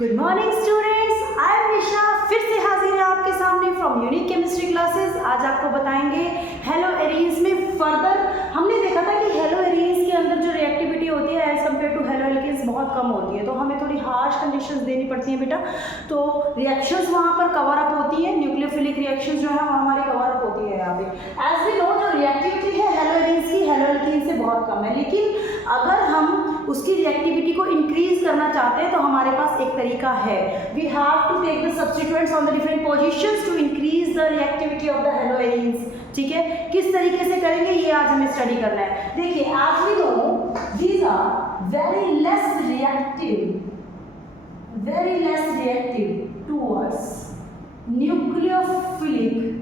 Good morning students, I am Nisha फिर से हाजिर है आपके सामने फ्रॉम यूनिक केमिस्ट्री क्लासेस। आज आपको बताएंगे हेलो एरीन्स में फर्दर। हमने देखा था कि हेलो एरीन्स के अंदर जो रिएक्टिविटी होती है as compare to halo alkanes बहुत कम होती है, तो हमें थोड़ी हार्श कंडीशंस देनी पड़ती हैं बेटा। तो रिएक्शंस वहाँ पर कवर अप होती हैं, न्यूक्लियोफिलिक रिएक्शंस जो है वो हमारी कवर अप होती है यहाँ पे। एज वी नो जो रिएक्टिविटी है हेलो एरीन्स की हेलो एल्केन्स से बहुत कम है, लेकिन अगर हम उसकी रिएक्टिविटी को इंक्रीज करना चाहते हैं तो हमारे पास एक तरीका है। We have to take the substituents on the different positions to increase the reactivity of the halo arenes. ठीक है, किस तरीके से करेंगे ये आज हमें स्टडी करना है। देखिए, as we know these are very less reactive towards nucleophilic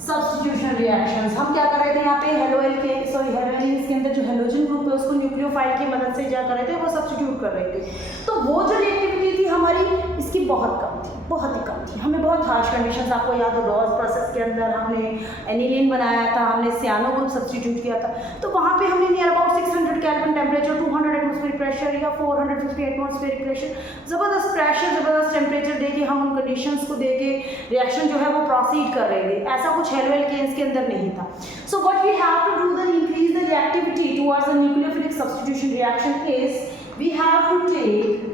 substitution reactions. हम क्या कर रहे थे यहाँ पे हेलो एरीन्स के अंदर जो हेलोजन ग्रुप है उसको न्यूक्लियोफाइल की मदद से क्या कर रहे थे, वो सब्स्टिट्यूट कर रहे थे। तो वो जो रिएक्टिविटी थी हमारी इसकी बहुत कम थी, बहुत ही कम थी। हमें बहुत हार्श कंडीशंस, आपको याद हो रॉस प्रोसेस के अंदर हमने एनिलीन बनाया था, हमने सियानो ग्रुप सब्स्टिट्यूट किया था, तो वहाँ पे हमने near about 600 kelvin temperature, 200 atmospheric pressure या 450 एटमॉस्फेरिक प्रेशर, ज़बरदस्त प्रेशर ज़बरदस्त टेम्परेचर देके हम उन कंडीशंस को देके रिएक्शन जो है वो प्रोसीड कर रहे थे। ऐसा कुछ हेलो एल्केन्स के अंदर नहीं था। So what we have to do the increase the reactivity towards the nucleophilic substitution reaction is we have to take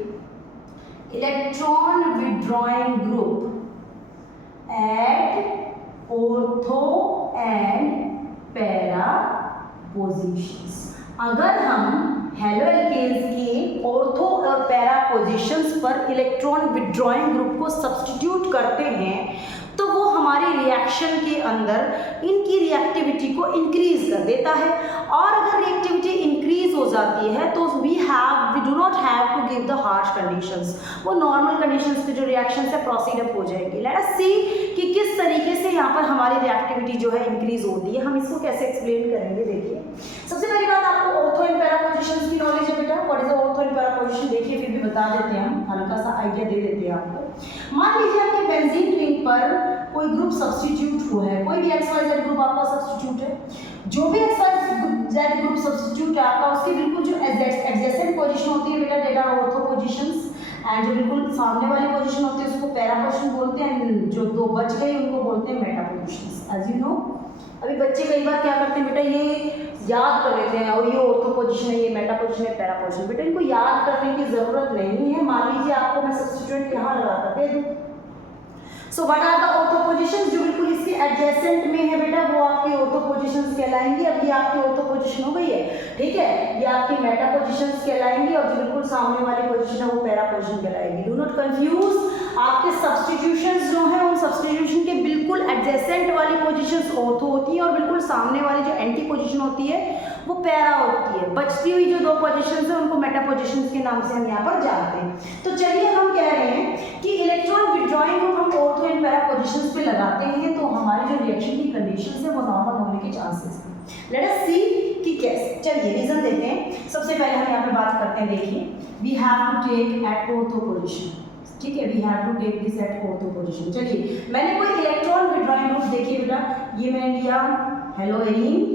electron withdrawing group at ortho and para positions। अगर हम हेलो एल्केन्स की ortho और para positions पर electron withdrawing group को substitute करते हैं तो वो हमारी रिएक्शन के अंदर इनकी रिएक्टिविटी को इंक्रीज कर देता है। और अगर रिएक्टिविटी इंक्रीज हो जाती है तो we do not have to give the harsh conditions, वो नॉर्मल कंडीशंस पे जो रिएक्शन है प्रोसीड अप हो जाएगी। लेट अस सी कि किस तरीके से यहाँ पर हमारी रिएक्टिविटी जो है इंक्रीज होती है, हम इसको कैसे एक्सप्लेन करेंगे। देखिए, सबसे पहली बात आपको ऑर्थो एंड पैरा पोजीशंस की नॉलेज है बेटा। What is the ortho and para position, देखिए फिर भी बता देते हैं, हम हल्का सा आइडिया दे देते हैं आपको। मान लीजिए आपके बेंजीन रिंग पर कोई ग्रुप सब्स्टिट्यूट हुआ है, कोई भी XYZ ग्रुप आपका सब्स्टिट्यूट है, जो भी XYZ ग्रुप सब्स्टिट्यूट है आपका, उसकी बिल्कुल जो एडजेसेंट पोजीशन होती है बेटा, डेटा ऑर्थो पोजीशंस, एंड जो बिल्कुल सामने वाली पोजीशन होती है उसको पैरा पोजीशन बोलते हैं, जो दो बच गए उनको बोलते हैं meta positions. As you know, अभी बच्चे कई बार क्या करते हैं बेटा, ये याद कर लेते हैं और ये ऑर्थो पोजीशन है, ये मेटा पोजीशन है, पैरा पोजीशन। बेटा इनको याद करने की जरूरत नहीं है। मान लीजिए आपको मैं सब्स्टिट्यूएंट यहाँ लगा कर दे दूँ, so what are the ortho positions, जो बिल्कुल इसके एडजेसेंट में है बेटा वो आपकी ऑर्थो पोजीशंस कहलाएंगी। अब ये आपकी ऑर्थो पोजीशन हो गई है, ठीक है, ये आपकी मेटा पोजीशंस कहलाएंगी, और जो बिल्कुल सामने वाली पोजीशन है वो पैरा पोजीशन कहलाएगी। डू नॉट कंफ्यूज, आपके सब्स्टिट्यूशंस जो हैं उन सब्स्टिट्यूशन के बिल्कुल एडजेसेंट वाली पोजीशंस ऑर्थो होती है और बिल्कुल सामने वाली जो एंटी पोजीशन होती है वो पैरा होती है। बचती हुई जो दो पोजीशंस हैं उनको मेटा पोजीशंस के नाम से हम यहाँ पर जानते हैं। तो चलिए हम कह रहे हैं कि इलेक्ट्रॉन विड्रॉइंग को हम ऑर्थो एंड पैरा पोजीशंस पे लगाते हैं तो हमारी जो रिएक्शन की कंडीशंस है वो नॉर्मल होने के चांसेस हैं। लेट अस सी कि कैसे। चलिए रीजन देते हैं। सबसे पहले हम यहाँ पे बात करते हैं, देखिए we have to take at ortho position, ठीक है, we have to take this at ortho position. चलिए, मैंने कोई इलेक्ट्रॉन विड्रॉइंग ग्रुप, देखिए बेटा ये मैंने लिया हेलो एरीन,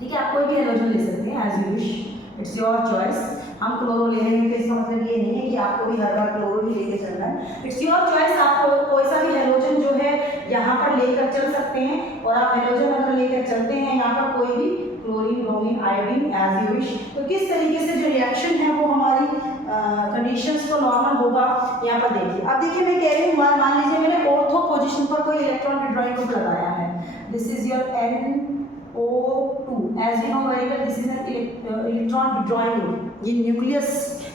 ठीक है, आप कोई भी हेलोजन ले सकते हैं as you wish, it's your choice. हम क्लोरो ले रहे हैं तो इसका मतलब ये नहीं है कि आपको भी हर बार क्लोरो ही लेके चलना है, इट्स योर चॉइस। आप कोई सा भी हेलोजन जो है यहाँ पर लेकर चल सकते हैं, और आप हेलोजन अगर लेकर चलते हैं यहाँ पर कोई भी chlorine, bromine, iodine as you wish, तो किस तरीके से जो रिएक्शन है वो हमारी कंडीशंस को नॉर्मल होगा यहाँ पर देखिए। अब देखिए मैं कह रही हूँ, मान लीजिए मैंने ऑर्थो पोजीशन पर कोई इलेक्ट्रॉन विड्रॉइंग ग्रुप लगाया है, this is your NO2, as you know very well, this is an electron withdrawing group। ये न्यूक्लियस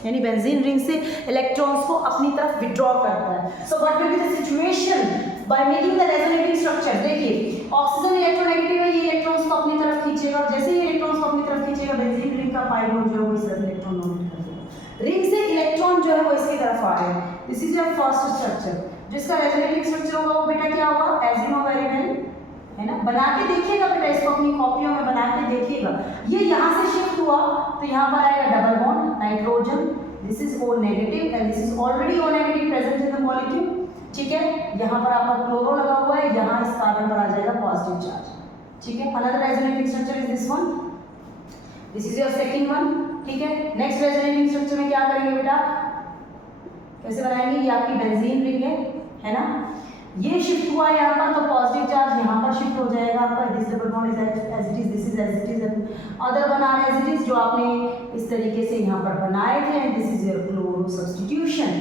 यानी बेंजीन रिंग से इलेक्ट्रॉन्स को अपनी तरफ विड्रॉ करता है। So what will be the situation by making the resonating structure. देखिए, oxygen electronegative है, ये इलेक्ट्रॉन्स को अपनी तरफ खींचेगा, और जैसे ही इलेक्ट्रॉन्स को अपनी तरफ खींचेगा बेंजीन रिंग का पाई बॉन्ड जो है वो इस तरफ इलेक्ट्रॉन डोनेट कर देगा, रिंग से इलेक्ट्रॉन जो है वो इसकी तरफ आ रहे हैं। This is your first structure. जिसका रेजोनेटिंग स्ट्रक्चर होगा वो बेटा क्या होगा, as you know very well, है ना, बना के देखिएगा बेटा, इसको अपनी कॉपियों में बना के देखिएगा। ये यहाँ से शिफ्ट हुआ तो यहाँ पर आएगा double bond nitrogen, this is O negative and this is already O negative present in the molecule, ठीक है। यहाँ पर आपका क्लोरो लगा हुआ है, यहाँ इस कार्बन पर आ जाएगा पॉजिटिव चार्ज, ठीक है। Another resonating structure is this one, this is your second one, ठीक है। नेक्स्ट रेजोनेटिंग स्ट्रक्चर में क्या करेंगे बेटा, कैसे बनाएंगे, ये आपकी बेंजीन रिंग है ना, ये शिफ्ट हुआ यहाँ पर तो पॉजिटिव चार्ज यहाँ पर शिफ्ट हो जाएगा आपका, this double bond is as it is, this is as it is, other one are as it is जो आपने इस तरीके से यहाँ पर बनाए थे, and this is your chloro substitution.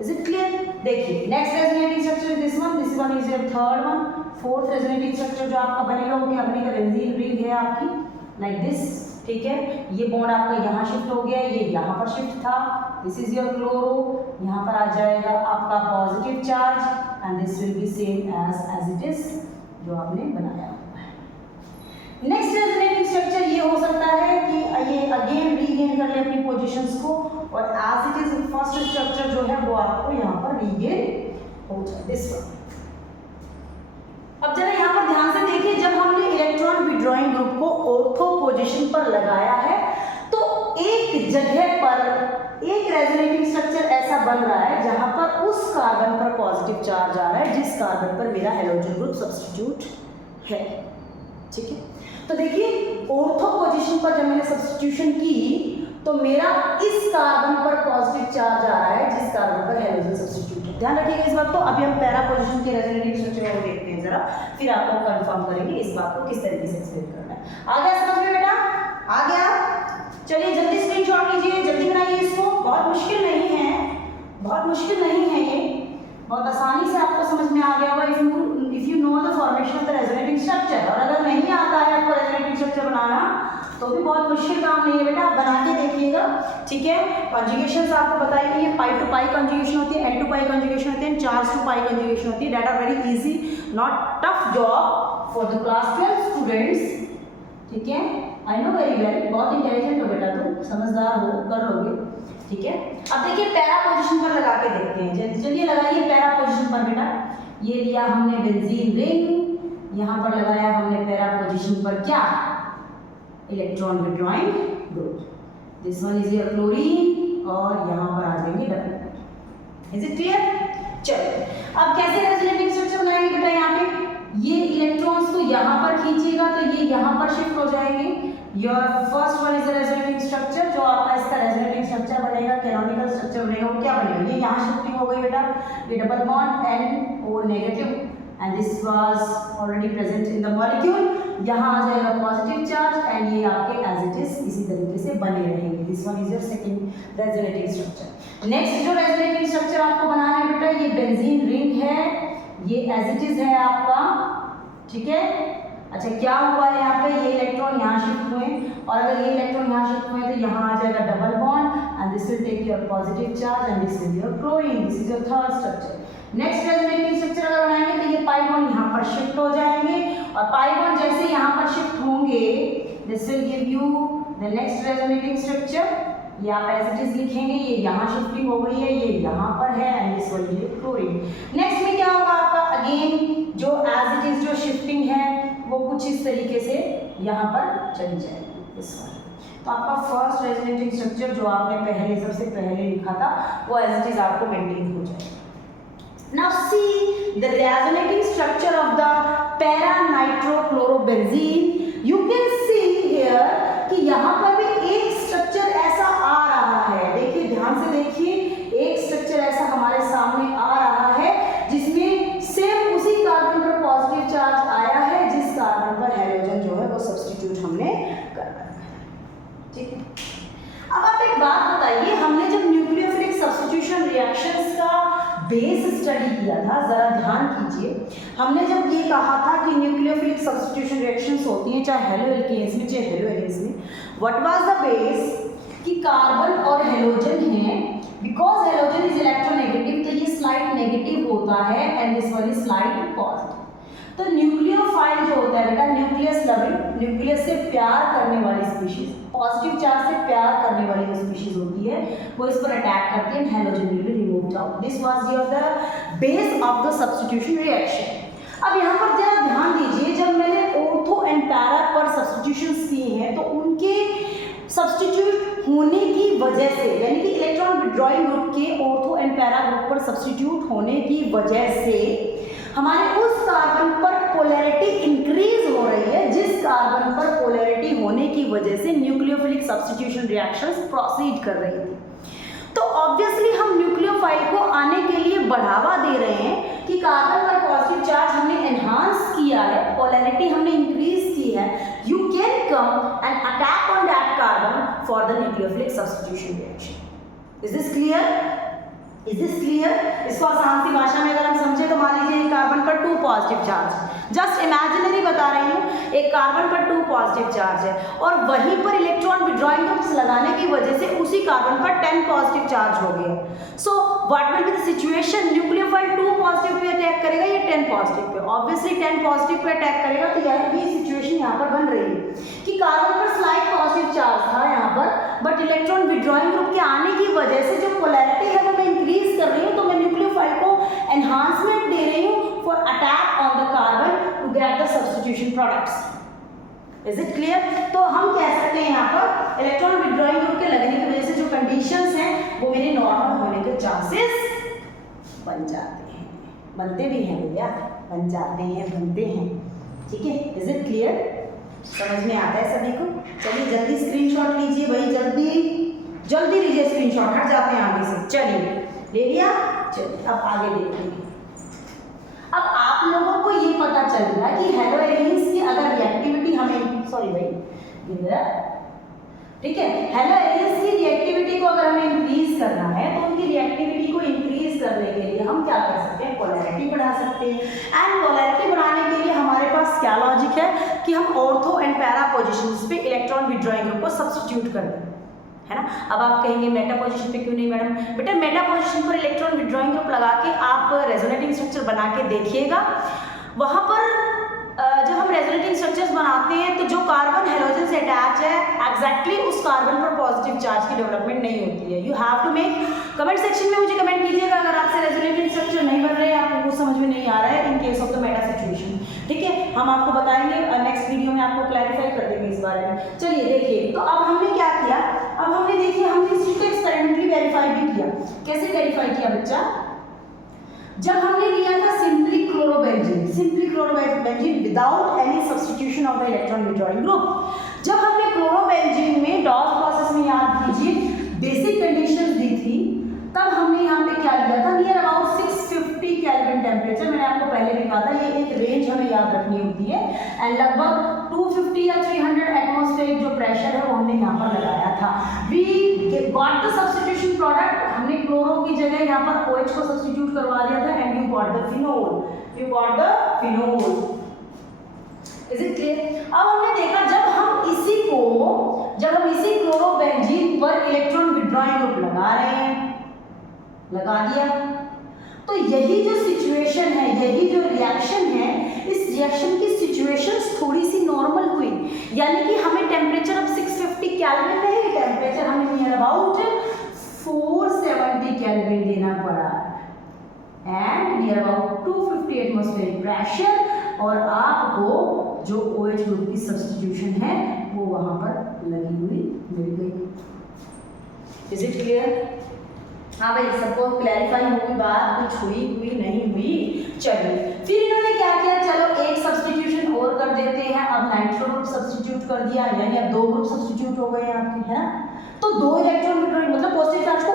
Is it clear? देखिए next resonating structure is this one is your third one. Fourth resonating structure जो आपका बनेगा वो क्या बनेगा, बेंजीन रिंग है आपकी लाइक दिस, ठीक है, ये बॉन्ड आपका यहाँ शिफ्ट हो गया, ये यहाँ पर शिफ्ट था, दिस इज योर क्लोरो, यहाँ पर आ जाएगा आपका positive charge, and this will be same as it is जो आपने बनाया हुआ है। नेक्स्ट रेजोनेटिंग स्ट्रक्चर ये हो सकता है कि ये अगेन रीगेन कर ले अपनी पोजीशंस को, और as it is first structure जो है वो आपको यहाँ पर रीगेन हो जाए, दिस वन। अब जरा यहाँ पर ध्यान से देखिए, जब हमने इलेक्ट्रॉन विड्रॉइंग ग्रुप को ऑर्थो पोजीशन पर लगाया है तो एक जगह पर एक रेजोनेटिंग स्ट्रक्चर ऐसा बन रहा है जहां पर उस कार्बन पर पॉजिटिव चार्ज आ रहा है जिस कार्बन पर मेरा हैलोजन ग्रुप सब्स्टिट्यूट है, ठीक है। तो देखिए ऑर्थो पोजीशन पर जब मैंने सब्स्टिट्यूशन की तो मेरा इस कार्बन पर पॉजिटिव चार्ज आ रहा है जिस कार्बन पर हैलोजन सब्स्टिट्यूट है। ध्यान रखिएगा इस बात को। अभी हम पैरा पोजीशन के रेजोनेटिंग स्ट्रक्चर को देखते हैं जरा, फिर आपको कंफर्म करेंगे इस बात को किस तरीके से एक्सप्लेन करना है। आ गया समझ में बेटा? आ गया? चलिए जल्दी स्क्रीनशॉट लीजिए, जल्दी बनाइए इसको, बहुत मुश्किल नहीं है, बहुत मुश्किल नहीं है, ये बहुत आसानी से आपको समझ में आ गया होगा if you know the formation of the resonating structure. और अगर नहीं आता है आपको रेजोनेटिंग स्ट्रक्चर बनाना तो भी बहुत मुश्किल काम नहीं है बेटा, आप बना के देखिएगा, ठीक है। कॉन्जुगेशंस आपको बताइए, ये पाई टू पाई कॉन्जुगेशन होती है, एन टू पाई कॉन्जुगेशन होती है, चार्ज टू पाई कॉन्जुगेशन होती है, that are very easy, not tough job for the class 12 students, ठीक है। आई नो वेरी वेल, बहुत इंटेलिजेंट हो बेटा, तुम समझदार हो, कर लोगे, ठीक है। अब देखिए पैरा पोजीशन पर लगा के देखते हैं, चलिए लगाइए पैरा पोजीशन पर बेटा। ये लिया हमने बेंजीन रिंग, यहाँ पर लगाया हमने पैरा पोजीशन पर क्या, electron withdrawing group, this one is your chlorine, और यहाँ पर आ जाएंगे double bond. Is it clear? चलो अब कैसे रेजोनेटिंग स्ट्रक्चर बनाएंगे बेटा, यहाँ पे ये इलेक्ट्रॉन्स को यहाँ पर खींचिएगा तो ये यहाँ पर शिफ्ट हो जाएंगे। Your first one is resonating structure, जो आपका इसका रेजोनेटिंग स्ट्रक्चर बनेगा, कैनोनिकल स्ट्रक्चर बनेगा, वो क्या बनेगा, ये यहाँ शिफ्टिंग हो गई बेटा, ये double bond NO negative, and this was already present in the molecule, यहाँ आ जाएगा पॉजिटिव चार्ज, एंड ये आपके एज इट इज इसी तरीके से बने रहेंगे। This one is your second resonating structure. Next जो रेजोनेटिंग स्ट्रक्चर आपको बनाना है बेटा, ये बेंजीन रिंग है, ये एज इट इज है आपका, ठीक है। अच्छा क्या हुआ है यहाँ पे, ये इलेक्ट्रॉन यहाँ शिफ्ट हुए, और अगर ये इलेक्ट्रॉन यहाँ शिफ्ट हुए तो यहाँ आ जाएगा double bond, and this will take your positive charge, and this is your chlorine, this is your third structure. Next resonating structure अगर बनाएंगे तो ये पाई बॉन्ड यहाँ पर शिफ्ट हो जाएंगे, और पाई बॉन्ड जैसे यहाँ पर शिफ्ट होंगे this will give you the next resonating structure. ये आप एज इट इज लिखेंगे, ये यहाँ शिफ्टिंग हो गई है, ये यहाँ पर है, and this will B chlorine. Next में क्या होगा आपका, अगेन जो एज इट इज जो शिफ्टिंग है वो कुछ इस तरीके से यहाँ पर चली जाएगी इस वाले। तो आपका फर्स्ट रेजोनेटिंग स्ट्रक्चर जो आपने पहले सबसे पहले लिखा था वो एज इट इज आपको मेंटेन हो जाएगा। Now see the resonating structure of the para-nitrochlorobenzene. You can see here कि यहाँ पर भी एक स्ट्रक्चर ऐसा आ रहा है, देखिए ध्यान से देखिए, एक स्ट्रक्चर ऐसा हमारे सामने आ रहा है जिसमें सेम उसी कार्बन पर पॉजिटिव चार्ज आया है जिस कार्बन पर हैलोजन जो है वो सब्स्टिट्यूट हमने करना है, ठीक है। अब आप एक बात बताइए, हमने जब न्यूक्लियोफिलिक सब्स्टिट्यूशन रिएक्शंस का बेस स्टडी किया था, जरा ध्यान कीजिए, हमने जब ये कहा था कि न्यूक्लियोफिलिक सब्स्टिट्यूशन रिएक्शंस होती हैं चाहे हेलो एल्केन्स में चाहे हेलो एल्केन्स में, व्हाट वाज द बेस कि कार्बन और हेलोजन है, बिकॉज हेलोजन इज इलेक्ट्रोनेगेटिव तो ये स्लाइड नेगेटिव होता है, and this one is slide positive. तो न्यूक्लियोफाइल जो होता है बेटा, न्यूक्लियस लविंग, न्यूक्लियस से प्यार करने वाली स्पीशीज, पॉजिटिव चार्ज से प्यार करने वाली जो स्पीशीज होती है वो इस पर अटैक करती है, halogen will be removed out. This was the base of the substitution reaction. अब यहाँ पर जरा ध्यान दीजिए, जब मैंने ऑर्थो एंड पैरा पर सब्स्टिट्यूशंस किए हैं तो उनके सब्स्टिट्यूट होने की वजह से, यानी कि इलेक्ट्रॉन विड्रॉइंग ग्रुप के ऑर्थो एंड पैरा ग्रुप पर सब्स्टिट्यूट होने की वजह से हमारे उस कार्बन पर पोलैरिटी इंक्रीज हो रही है जिस कार्बन पर पोलैरिटी होने की वजह से न्यूक्लियोफिलिक सब्स्टिट्यूशन रिएक्शंस प्रोसीड कर रही थी। तो ऑब्वियसली हम न्यूक्लियोफाइल न्यूक्लियोफाइल को आने के लिए बढ़ावा दे रहे हैं कि कार्बन का पॉजिटिव चार्ज हमने एनहांस किया है, पोलैरिटी हमने इंक्रीज की है, you can come and attack on that carbon for the nucleophilic substitution reaction. Is this clear? Is this clear? इसको आसान सी भाषा में अगर हम समझे तो मान लीजिए कार्बन पर 2 पॉजिटिव चार्ज, जस्ट इमेजिनरी बता रही हूँ, एक कार्बन पर 2 पॉजिटिव चार्ज है और वहीं पर इलेक्ट्रॉन विड्रॉइंग ग्रुप्स लगाने की वजह से उसी कार्बन पर 10 पॉजिटिव चार्ज हो गया। So what will be the situation? Nucleophile 2 positive pay attack करेगा या 10 positive pay? Obviously 10 positive pay attack करेगा। तो यही सिचुएशन यहाँ पर बन रही है कि कार्बन पर स्लाइट पॉजिटिव चार्ज था यहाँ पर, बट इलेक्ट्रॉन विड्रॉइंग ग्रुप के आने की वजह से जो पोलैरिटी है वो मैं इंक्रीज कर रही हूँ, तो मैं न्यूक्लियोफाइल को एनहांसमेंट दे रही हूँ for attack on the carbon to get the substitution products. Is it clear? तो हम कह सकते हैं यहाँ पर इलेक्ट्रॉन विड्रॉइंग ग्रुप के लगने की वजह से जो कंडीशंस हैं वो मेरे नॉर्मल होने के चांसेस बन जाते हैं, बनते भी हैं भैया, बन जाते हैं, बनते हैं। ठीक है, इज इट क्लियर? समझ में आता है सभी को? चलिए जल्दी स्क्रीनशॉट लीजिए भाई, जल्दी लीजिए स्क्रीनशॉट, हट जाते हैं आगे से। चलिए ले लिया, चलिए अब आगे देखिए। अब आप लोगों को ये पता चल गया कि हेलो एलिमेंट्स की अगर रिएक्टिविटी हमें, सॉरी भाई, ठीक है, हेलो एलिमेंट्स की रिएक्टिविटी को अगर हमें इंक्रीज करना है तो उनकी रिएक्टिविटी को इंक्रीज करने के लिए हम क्या कर सकते हैं? पोलैरिटी बढ़ा सकते हैं। एंड पोलैरिटी बढ़ाने के लिए हमारे पास क्या लॉजिक है कि हम ऑर्थो एंड पैरा पोजिशंस पे इलेक्ट्रॉन विड्रॉइंग ग्रुप को सब्स्टिट्यूट कर दें, है ना। अब आप कहेंगे मेटा पोजीशन पे क्यों नहीं मैडम? बेटा मेटा पोजीशन पर इलेक्ट्रॉन विड्रॉइंग ग्रुप लगा के आप रेजोनेटिंग स्ट्रक्चर बना के देखिएगा। वहाँ पर जब हम रेजोनेटिंग स्ट्रक्चर्स बनाते हैं तो जो कार्बन हेलोजन से अटैच है एग्जैक्टली उस कार्बन पर पॉजिटिव चार्ज की डेवलपमेंट नहीं होती है। You have to make, comment section में मुझे कमेंट कीजिएगा अगर आपसे रेजोनेटिंग स्ट्रक्चर नहीं बन रहे हैं, आपको कुछ समझ में नहीं आ रहा है in case of the Meta situation. ठीक है, हम आपको बताएंगे नेक्स्ट वीडियो में, आपको क्लैरिफाई कर देंगे इस बारे में। चलिए देखिए, तो अब हमने क्या किया? अब हमने देखिए हमने इस चीज को एक्सपेरिमेंटली वेरीफाई भी किया। कैसे वेरीफाई किया बच्चा? जब हमने लिया था simply chlorobenzene without any substitution of the electron withdrawing group. जब हमने क्लोरोबेंजीन में डॉस प्रोसेस में, याद कीजिए, बेसिक कंडीशंस दी थी, तब हमने यहाँ पे क्या लिया था? Near about 650 kelvin temperature. मैंने आपको पहले भी कहा था ये एक रेंज हमें याद रखनी होती है। एंड लगभग 250 या 300 एटमॉस्फेरिक जो प्रेशर है वो हमने यहाँ पर लगाया था। We got the substitution product, हमने क्लोरो की जगह यहाँ पर OH को सब्स्टिट्यूट करवा दिया था and you got the phenol. Is it clear? अब हमने देखा जब हम इसी क्लोरोबेंजीन पर इलेक्ट्रॉन विड्रॉइंग ग्रुप लगा रहे हैं, लगा दिया, तो यही जो सिचुएशन है, यही जो रिएक्शन है, इस रिएक्शन की सिचुएशंस थोड़ी सी नॉर्मल हुई, यानी कि हमें टेम्परेचर अब 650 केल्विन नहीं, टेम्परेचर हमें नियर अबाउट 470 केल्विन देना पड़ा and near about 250 atmospheric pressure, और आपको जो OH ग्रुप की सब्स्टिट्यूशन है वो वहां पर लगी हुई मिल गई। Is it clear? हाँ भाई, सबको क्लैरिफाई होगी बात? कुछ हुई नहीं हुई? चलिए फिर इन्होंने क्या किया? चलो एक सब्स्टिट्यूशन और कर देते हैं। अब नाइट्रो ग्रुप सब्स्टिट्यूट कर दिया, यानी अब 2 ग्रुप सब्स्टिट्यूट हो गए हैं आपके, है ना। तो 2 इलेक्ट्रॉन विड्रॉइंग मतलब पॉजिटिव चार्ज को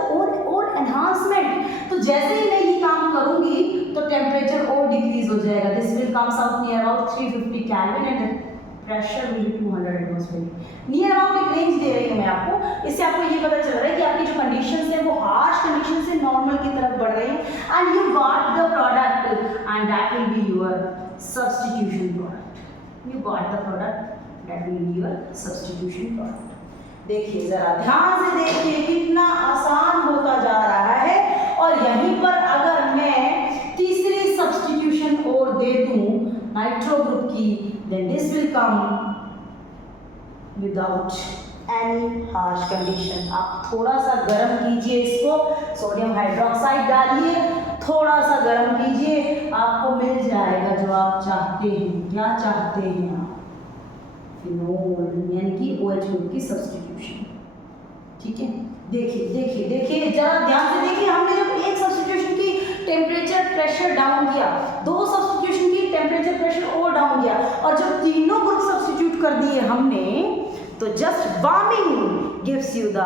और एनहांसमेंट। तो जैसे ही मैं ये काम करूंगी तो टेम्परेचर और डिक्रीज हो जाएगा। This will comes out near about 350 kelvin and pressure will be 200 atmosphere. Near about एक रेंज दे रही हूँ मैं आपको। इससे आपको ये पता चल रहा है कि आपकी जो कंडीशंस है वो हार्श कंडीशन से नॉर्मल की तरफ बढ़ रही है and you got the product and that will be your substitution product. You got the product that will be your substitution product. देखिए जरा ध्यान से देखिए कितना आसान होता जा रहा है। और यहीं पर अगर मैं तीसरी सब्स्टिट्यूशन और दे दूं नाइट्रो ग्रुप की, then this will come without any harsh condition। आप थोड़ा सा गर्म कीजिए इसको, सोडियम हाइड्रोक्साइड डालिए, थोड़ा सा गर्म कीजिए, आपको मिल जाएगा जो आप चाहते हैं। क्या चाहते हैं आप? फिनोल, यानी कि OH ग्रुप की सब्स्टिट्यूशन। ठीक है, देखिए जरा ध्यान से देखिए। हमने जब एक सब्स्टिट्यूशन की टेम्परेचर प्रेशर डाउन किया, 2 सब्स्टिट्यूशन की टेम्परेचर प्रेशर और डाउन किया, और जब तीनों ग्रुप सब्स्टिट्यूट कर दिए हमने, तो just warming gives you the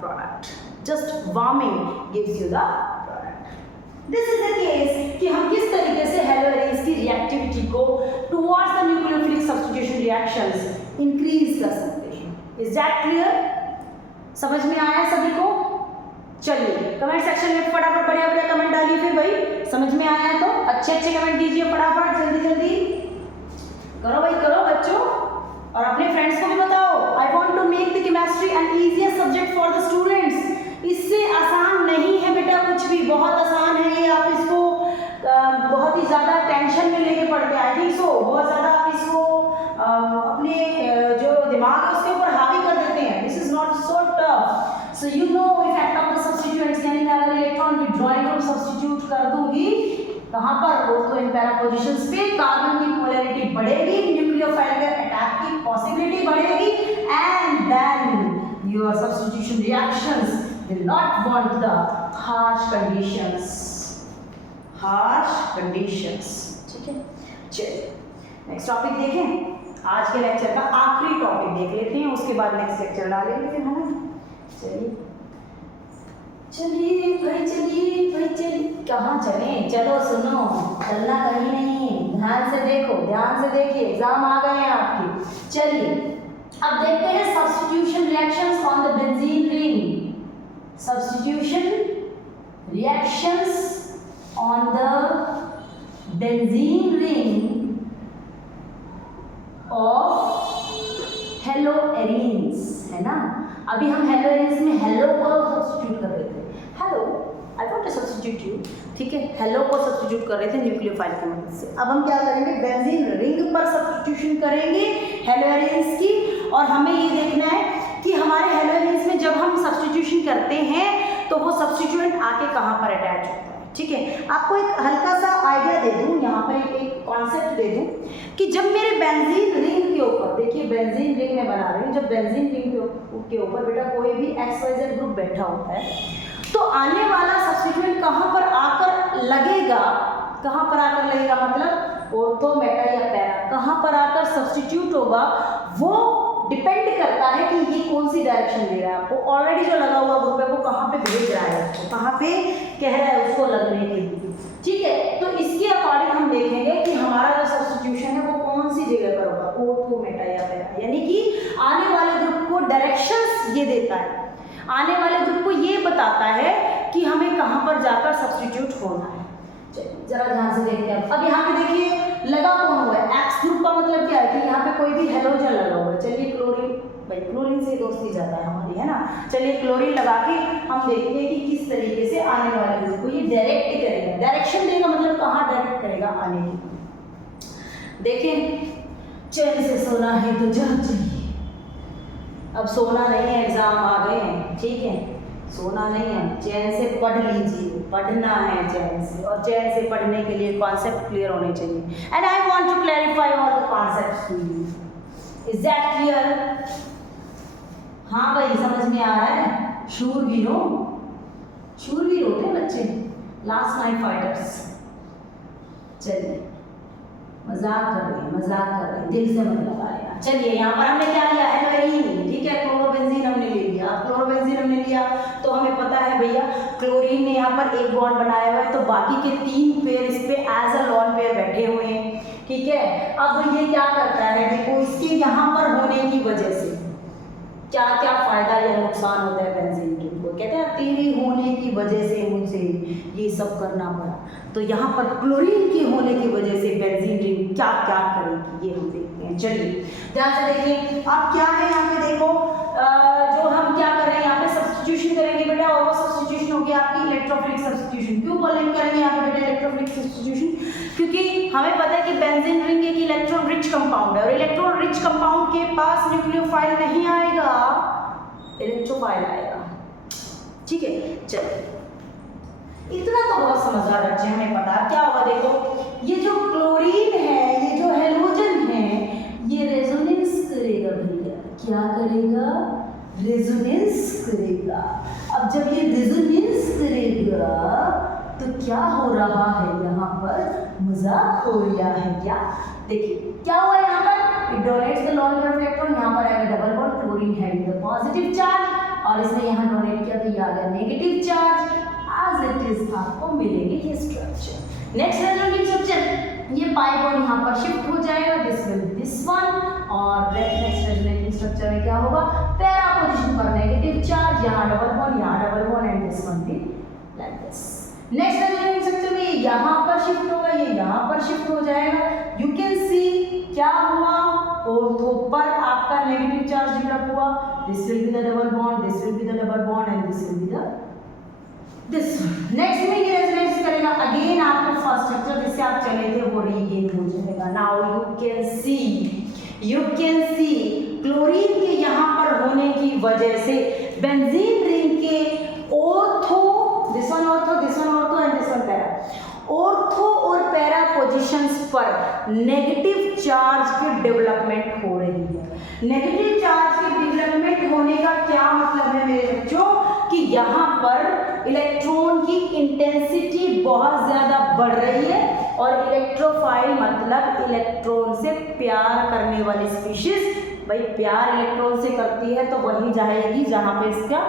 product. Just warming gives you the product. This is the case कि हम किस तरीके से हेलोएरिन्स की रिएक्टिविटी को towards the nucleophilic substitution reactions increase कर सकते हैं। Is that clear? समझ में आया सभी को? चलिए कमेंट सेक्शन में फटाफट बढ़िया कमेंट डालिए फिर भाई, समझ में आया है तो अच्छे कमेंट दीजिए फटाफट, जल्दी करो भाई, करो बच्चों, और अपने फ्रेंड्स को भी बताओ। I want to make the chemistry an easiest subject for the students. इससे आसान नहीं है बेटा कुछ भी, बहुत आसान है ये। आप इसको बहुत ही ज़्यादा टेंशन में लेके पढ़ते हैं, आई थिंक सो, बहुत ज़्यादा आप इसको अपने जो दिमाग है उसके ऊपर हावी कर देते हैं। This is not so tough. So you know effect of the substituents, यानी मैं अगर इलेक्ट्रॉन विड्रॉइंग को सब्स्टिट्यूट कर दूंगी कहाँ पर, ऑर्थो एंड पैरा पोजीशंस पे, कार्बन की पोलैरिटी बढ़ेगी, न्यूक्लियोफाइल के अटैक की पॉसिबिलिटी बढ़ेगी, and then your substitution reactions will not want the harsh conditions, ठीक है। चलिए नेक्स्ट टॉपिक देखें। आज के लेक्चर का आखिरी टॉपिक देख लेते हैं, उसके बाद नेक्स्ट लेक्चर डालेंगे फिर हम। चलिए भाई, कहाँ चलें? चलो सुनो, चलना कहीं नहीं, ध्यान से देखो, ध्यान से देखिए, एग्जाम आ गए हैं आपके। चलिए अब देखते हैं substitution reactions on the benzene ring. Substitution reactions on the benzene ring of haloarenes, है ना? अभी हम हेलोएरिन्स में हेलो को सब्स्टिट्यूट कर रहे थे। Hello, I want to substitute you, ठीक है, हेलो को सब्स्टिट्यूट कर रहे थे न्यूक्लियोफाइल की मदद से। अब हम क्या करेंगे, बेंजीन रिंग पर सब्स्टिट्यूशन करेंगे हेलोएरिन्स की, और हमें ये देखना है कि हमारे हेलोएरिन्स में जब हम सब्स्टिट्यूशन करते हैं तो वो सब्स्टिट्यूएंट आके कहाँ पर अटैच होता है, ठीक है। आपको एक हल्का सा आइडिया दे दूँ, यहाँ पर एक कॉन्सेप्ट दे दूँ कि जब मेरे बेंजीन रिंग के ऊपर, देखिए बेंजीन रिंग में बना रही हूँ, जब बेंजीन रिंग के ऊपर बेटा कोई भी XYZ ग्रुप बैठा होता है तो आने वाला सब्स्टिट्यूएंट कहाँ पर आकर लगेगा, कहाँ पर आकर लगेगा मतलब ऑर्थो, मेटा या पैरा, कहाँ पर आकर सब्स्टिट्यूट होगा, वो डिपेंड करता है कि ये कौन सी डायरेक्शन दे रहा है आपको। ऑलरेडी जो लगा हुआ ग्रुप है वो कहाँ पे भेज रहा है उसको, कहाँ पे कह रहा है उसको लगने के लिए, ठीक है। तो इसके अकॉर्डिंग हम देखेंगे कि हमारा जो सब्स्टिट्यूशन है वो कौन सी जगह पर होगा, ऑर्थो, मेटा या पैरा, यानी कि आने वाले ग्रुप को डायरेक्शंस ये देता है, आने वाले ग्रुप को ये बताता है कि हमें कहाँ पर जाकर सब्स्टिट्यूट होना है। चलिए जरा ध्यान से देखते हैं। अब यहाँ पे देखिए लगा कौन हुआ है, एक्स ग्रुप का मतलब क्या है कि यहाँ पे कोई भी हेलोजन लगा हुआ है। चलिए क्लोरीन, भाई क्लोरीन से दोस्ती ज़्यादा है हमारी, है ना। चलिए क्लोरीन लगा के हम देखते हैं कि किस तरीके से आने वाले ग्रुप को ये डायरेक्ट करेगा, डायरेक्शन देगा, मतलब कहाँ डायरेक्ट करेगा आने की। देखें, चैन से सोना है तो जाग जाइए। अब सोना नहीं है, एग्जाम आ गए हैं, ठीक है, सोना नहीं है, चैन से पढ़ लीजिए, पढ़ना है चैन से, और चैन से पढ़ने के लिए कॉन्सेप्ट क्लियर होने चाहिए। And I want to clarify all the concepts to you. Is that clear? हाँ भाई, समझ में आ रहा है? शूरवीर होते बच्चे, लास्ट नाइट फाइटर्स। चलिए मजाक कर रहे हैं, दिल से मत लगा रहे हैं। चलिए यहाँ पर हमने क्या लिया, हेलोएरीन, ठीक है, क्लोरोबेंजीन हमने ले लिया। अब क्लोरोबेंजीन हमने लिया तो हमें पता है भैया क्लोरीन ने यहाँ पर एक बॉन्ड बनाया हुआ है, तो बाकी के 3 पेयर इस पे एज अ लॉन पेयर बैठे हुए हैं, ठीक है। अब ये क्या करता है, देखो इसके यहाँ पर होने की वजह से क्या क्या फायदा या नुकसान होता है बेंजीन रिंग को। कहते हैं तेरे होने की वजह से मुझे ये सब करना पड़ा, तो यहाँ पर क्लोरीन के होने की वजह से बेंजीन रिंग क्या क्या करेगी ये हम देखते हैं। चलिए ध्यान से देखिए, अब क्या है यहाँ पे देखो, जो हम क्या कर रहे हैं यहाँ पे सब्स्टिट्यूशन करेंगे बेटा, और वो सब्स्टिट्यूशन होगी आपकी इलेक्ट्रोफिलिक सब्स्टिट्यूशन। क्यों बोलेंगे करेंगे यहाँ पे बेटा इलेक्ट्रोफिलिक सब्स्टिट्यूशन? क्योंकि हमें पता है कि बेंजीन रिंग एक इलेक्ट्रॉन रिच कंपाउंड है, और इलेक्ट्रॉन रिच कंपाउंड के पास न्यूक्लियोफाइल नहीं आएगा, इलेक्ट्रोफाइल आएगा, ठीक है। चलिए इतना तो बहुत समझदार बच्चे हमें पता है क्या होगा। देखो ये जो क्लोरीन है, ये जो हेलोजन है, ये रेजोनेंस करेगा भैया, क्या करेगा, रेजोनेंस करेगा। अब जब ये रेजोनेंस करेगा तो क्या हो रहा है यहाँ पर, मजाक हो रहा है क्या? देखिए क्या हुआ यहाँ पर, it donates the lone pair of electron, यहाँ पर आएगा double bond, chlorine having the positive charge, और इसने यहाँ डोनेट किया तो ये आ गया negative charge. As it is आपको मिलेंगे ये स्ट्रक्चर। नेक्स्ट रेजोनेटिंग स्ट्रक्चर, ये पाई बॉन्ड यहाँ पर शिफ्ट हो जाएगा, दिस विल दिस वन, और नेक्स्ट रेजोनेटिंग स्ट्रक्चर में क्या होगा, पैरा पोजीशन पर नेगेटिव चार्ज, यहाँ double bond and this one भी like this. Next resonating structure में यहाँ पर शिफ्ट होगा, ये यहाँ पर शिफ्ट हो जाएगा। यू कैन सी क्या हुआ, ऑर्थो पर आपका नेगेटिव चार्ज डेवलप हुआ, this will be the double bond, this will be the double bond and this will be the this. Next में ये रेजोनेंस करेगा अगेन आपका फर्स्ट स्ट्रक्चर जिससे आप चले थे वो रीगेन हो जाएगा। Now you can see chlorine के यहाँ पर होने की वजह से बेंजीन रिंग के ortho, this one ortho and this one para, ortho और पैरा पोजीशंस पर नेगेटिव चार्ज की डेवलपमेंट हो रही है। नेगेटिव चार्ज की डेवलपमेंट होने का क्या मतलब है मेरे बच्चों, कि यहाँ पर इलेक्ट्रॉन की इंटेंसिटी बहुत ज़्यादा बढ़ रही है, और इलेक्ट्रोफाइल मतलब इलेक्ट्रॉन से प्यार करने वाली स्पीशीज, भाई प्यार इलेक्ट्रॉन से करती है तो वहीं जाएगी जहाँ पे इसका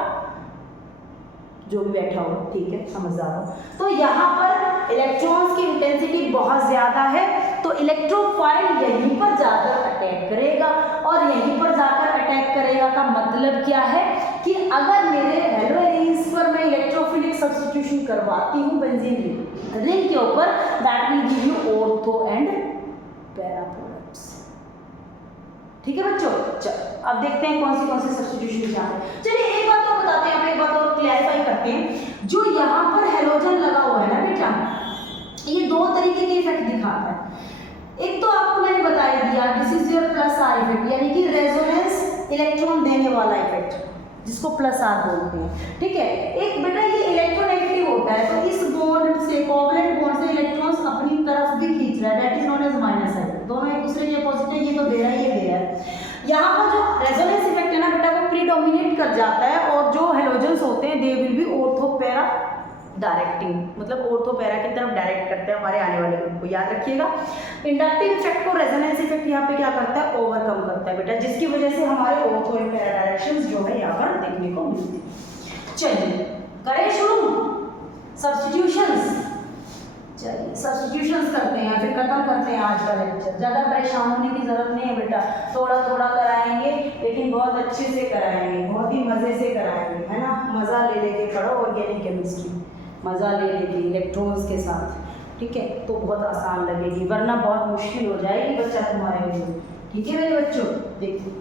जो भी बैठा हो, ठीक है, समझदार हो। तो यहाँ पर इलेक्ट्रॉन्स की इंटेंसिटी बहुत ज़्यादा है, तो इलेक्ट्रोफाइल यहीं पर जाकर अटैक करेगा, और यहीं पर जाकर अटैक करेगा का मतलब क्या है कि अगर मेरे हेलोइंस पर मैं इलेक्ट्रोफिलिक सब्स्टिट्यूशन करवाती हूँ बेंजीन रिंग के ऊपर, that will give you ortho and para products. ठीक है बच्चों, चलो अब देखते हैं कौन सी सब्स्टिट्यूशन क्या है। चलिए एक बात और बताते हैं, आप एक बात और क्लैरिफाई करते हैं। जो यहाँ पर हेलोजन लगा हुआ है ना बेटा, ये दो तरीके के इफेक्ट दिखाता है। एक तो आपको मैंने बता ही दिया, this is your plus are effect, यानी कि रेजोनेंस इलेक्ट्रॉन देने वाला इफेक्ट, जिसको प्लस आर बोलते हैं। ठीक है, एक बेटा ये इलेक्ट्रोनेगेटिव होता है, तो इस बॉन्ड से, कोवलेंट बॉन्ड से इलेक्ट्रॉन्स अपनी तरफ भी खींच रहा है, that is known as minus sign. दोनों एक दूसरे के अपोजिट है, ये तो दे रहा है, ये दे रहा है। यहाँ पर जो रेजोनेंस इफेक्ट है ना बेटा, वो प्रीडोमिनेट कर जाता है, और जो हेलोजेंस होते हैं they will be ortho para directing, मतलब ऑर्थो पैरा की तरफ डायरेक्ट करते हैं हमारे आने वाले ग्रुप को, याद रखिएगा। इंडक्टिव इफेक्ट को रेजोनेंस इफेक्ट यहाँ पे क्या करता है, ओवरकम करता है बेटा, जिसकी वजह से हमारे ऑर्थो एंड पैरा डायरेक्शंस जो है यहाँ पर देखने को मिलती है। चलिए करें शुरू सब्स्टिट्यूशंस। चलिए सब्स्टिट्यूशंस करते हैं, फिर खत्म करते हैं आज का लेक्चर। ज़्यादा परेशान होने की जरूरत नहीं है बेटा, थोड़ा थोड़ा कराएंगे, लेकिन बहुत अच्छे से कराएंगे, बहुत ही मज़े से कराएंगे, है ना। मज़ा ले लेके पढ़ो ऑर्गेनिक केमिस्ट्री, मज़ा ले लेके इलेक्ट्रॉन्स के साथ, ठीक है, तो बहुत आसान लगेगी, वरना बहुत मुश्किल हो जाएगी बच्चा तुम्हारे लिए। ठीक है मेरे बच्चों, देखिए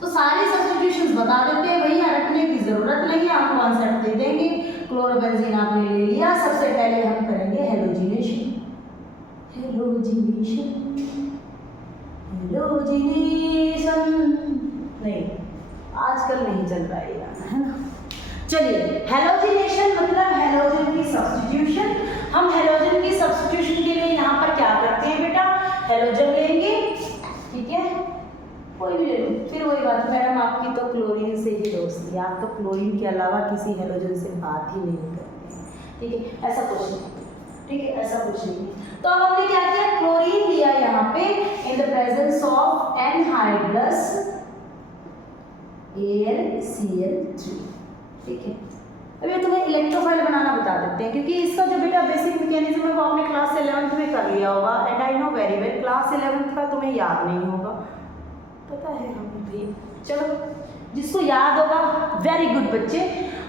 तो सारे सब्स्टिट्यूशंस बता देते हैं, भैया रखने की ज़रूरत नहीं है, हम कॉन्सेप्ट दे देंगे। क्लोरोबेंजीन आपने ले लिया, सबसे पहले हम करेंगे हेलोजिनेशन। नहीं, आजकल नहीं चल रहा है गाना, है ना। चलिए हेलोजिनेशन मतलब हेलोजन की सब्स्टिट्यूशन। हम हेलोजन की सब्स्टिट्यूशन के लिए यहाँ पर क्या करते हैं बेटा, हेलोजन लेंगे, ठीक है, कोई भी ले लो, फिर वही बात, मैडम आपकी तो क्लोरीन से ही दोस्ती है, आप तो क्लोरीन के अलावा किसी हेलोजन से बात ही नहीं करते, ठीक है, ऐसा कुछ नहीं, ठीक है, ऐसा कुछ नहीं। तो अब हमने क्या किया, क्लोरीन लिया यहाँ पे in the presence of anhydrous AlCl3, ठीक है। अभी तुम्हें इलेक्ट्रोफाइल बनाना बता देते हैं, क्योंकि इसका जो बेटा बेसिक मैकेनिज्म है वो आपने क्लास 11th में कर लिया होगा, and I know very well class 11th का तुम्हें याद नहीं होगा, पता है हमें भी। चलो जिसको याद होगा वेरी गुड बच्चे,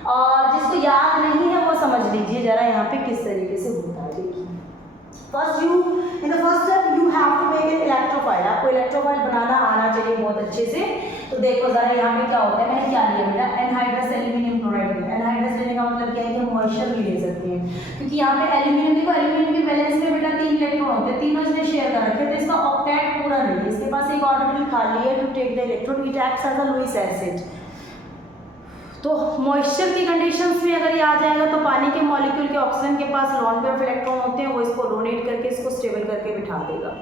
और जिसको याद नहीं है वो समझ लीजिए जरा यहाँ पे किस तरीके से होता है। देखिए first in the first step you have to make an electrophile. आपको इलेक्ट्रोफाइल बनाना आना चाहिए बहुत अच्छे से। तो देखो जरा यहाँ पे क्या होता है, मैंने क्या लिया बेटा, एनहाइड्रस एल्यूमिनियम क्लोराइड लिया। एनहाइड्रस लेने का मतलब क्या है कि हम मॉइस्चर भी ले सकते हैं, क्योंकि यहाँ पे एल्यूमिनियम, देखो एल्यूमिनियम के बैलेंस में बेटा 3 इलेक्ट्रॉन होते हैं, तीनों इसने शेयर कर रखे हैं, तो इसका ऑक्टेट पूरा नहीं है, इसके पास एक ऑर्बिटल खाली है to take the electron, it acts as a Lewis acid. तो मॉइस्चर की कंडीशंस में अगर ये आ जाएगा तो पानी के मॉलिक्यूल के ऑक्सीजन के पास लॉन पेयर ऑफ इलेक्ट्रॉन होते हैं, वो इसको डोनेट करके इसको स्टेबल करके बिठा देगा